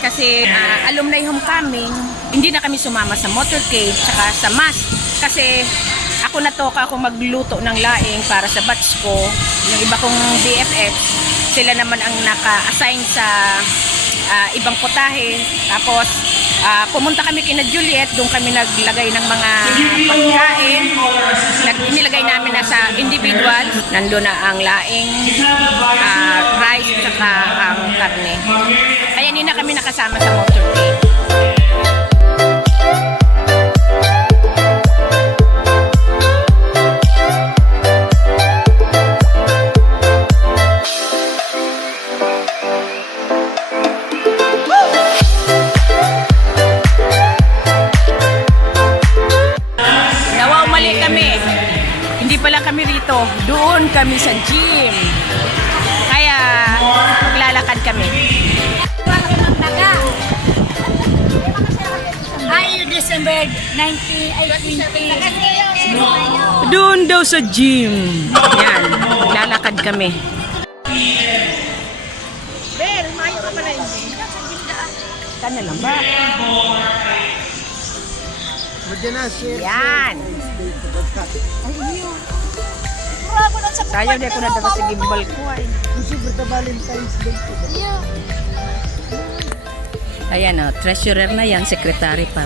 kasi alumni homecoming, hindi na kami sumama sa motorcade tsaka sa mass. Kasi ako natoka ako magluto ng laing para sa batch ko. Yung iba kong BFF, sila naman ang naka-assign sa ibang putahe. Tapos pumunta kami kina Juliet, doon kami naglagay ng mga pagkain. Nilagay namin na sa individual. Nandun na ang laing, rice, tsaka ang karne. Kaya hindi na kami nakasama sa motorcade. Kami rito, doon kami sa gym. Kaya maglalakad kami. Ay, December 19, 20. Doon daw sa gym. Yan, maglalakad kami. Bel, mayo ka pala yun. Kana lang ba? Yan. Sayang di ako nadaga sa gimbal ko ay. Valentine's Day. Ayan o, treasurer na yan, secretary pa.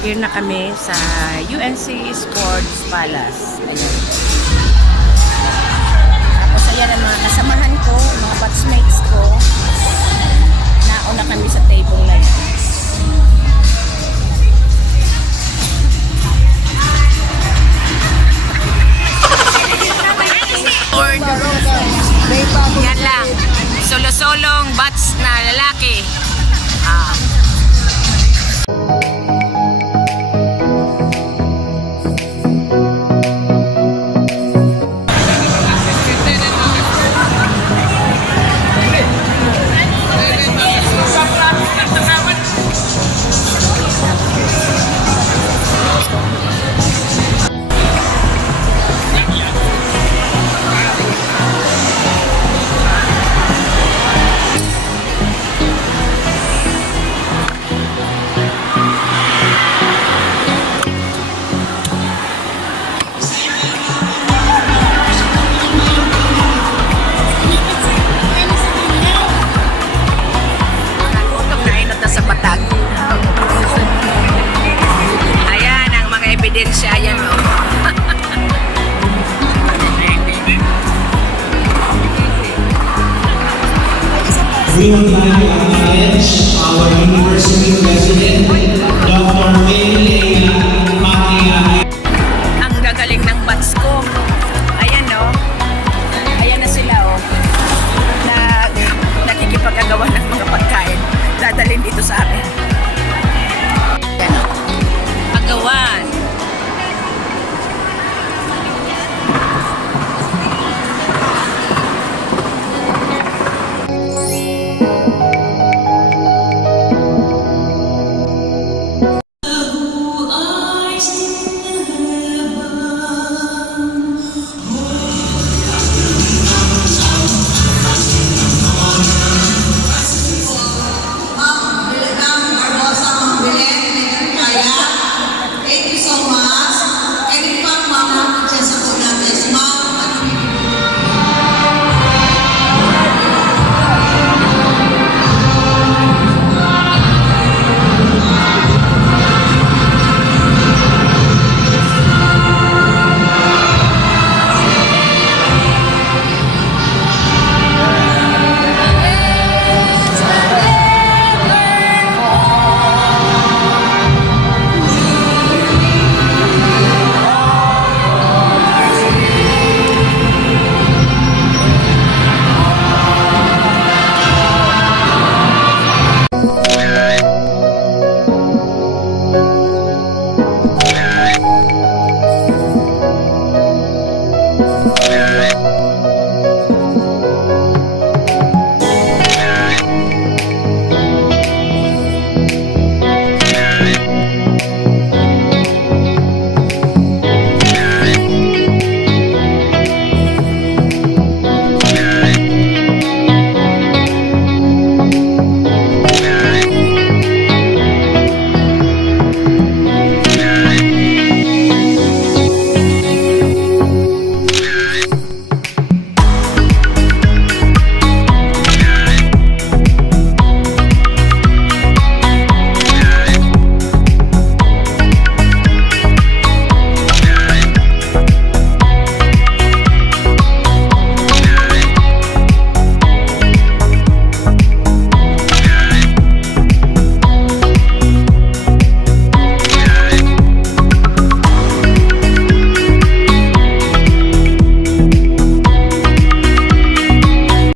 Here na kami sa UNC Sports Palace. Ayan. Tapos ayan ang mga kasamahan ko, mga batchmates ko. Nauna kami sa table na yan. Yan lang. Solo-solong batch na lalaki. Ebidensya yan o. We would like